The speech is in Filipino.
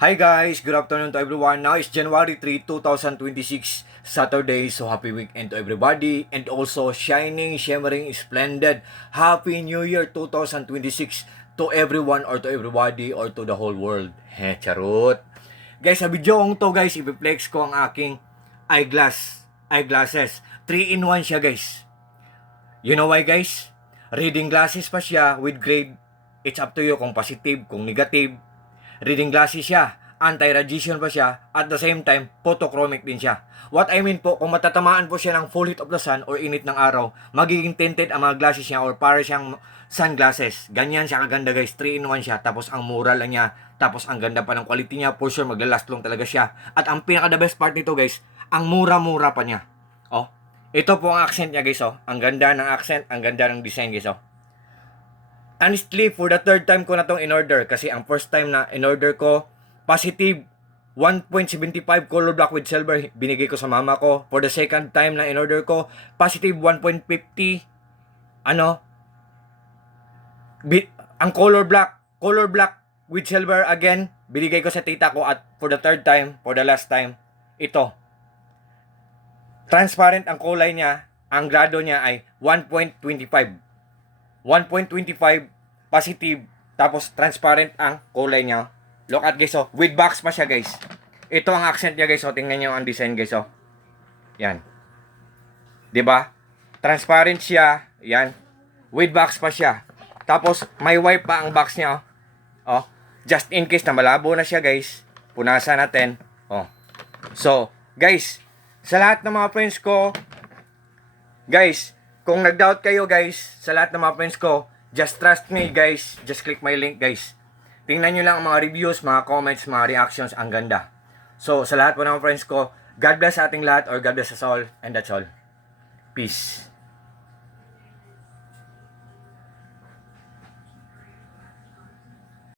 Hi guys, good afternoon to everyone. Now it's January 3, 2026, Saturday. So happy weekend to everybody and also shining, shimmering, splendid. Happy New Year 2026 to everyone or to everybody or to the whole world. Heh, charot. Guys, sa video kong to guys, i-flex ko ang aking eyeglasses. 3-in-1 siya guys. You know why guys? Reading glasses pa siya with grade. It's up to you kung positive, kung negative. Reading glasses siya, anti-radiation pa siya, at the same time, photochromic din siya. What I mean po, kung matatamaan po siya ng full heat of the sun or init ng araw, magiging tinted ang mga glasses niya or para siyang sunglasses. Ganyan siya kaganda guys, 3-in-1 siya, tapos ang mura lang niya, tapos ang ganda pa ng quality niya, for sure maglalast long talaga siya. At ang pinaka the best part nito guys, ang mura-mura pa niya. Oh, ito po ang accent niya guys, oh. Ang ganda ng accent, ang ganda ng design guys, oh. Honestly, for the third time ko na itong in-order kasi ang first time na in-order ko, positive 1.75 color black with silver binigay ko sa mama ko. For the second time na in-order ko, positive 1.50 ang color black with silver again, binigay ko sa tita ko. At for the third time, for the last time, ito. Transparent ang kulay niya, ang grado niya ay 1.25 positive, tapos transparent ang kulay niya. Look at guys, oh, with box pa siya guys. Ito ang accent niya guys, oh, tingnan niyo ang design guys, oh. Yan. 'Di ba? Transparent siya, yan. With box pa siya. Tapos may wipe pa ang box niya, oh. Oh, just in case na malabo na siya guys, punasan natin, oh. So, guys, sa lahat ng mga friends ko, guys, kung nag-doubt kayo guys, sa lahat ng mga friends ko, just trust me guys, just click my link guys. Tingnan nyo lang ang mga reviews, mga comments, mga reactions, ang ganda. So, sa lahat po ng mga friends ko, God bless sa ating lahat or God bless us all, and that's all. Peace.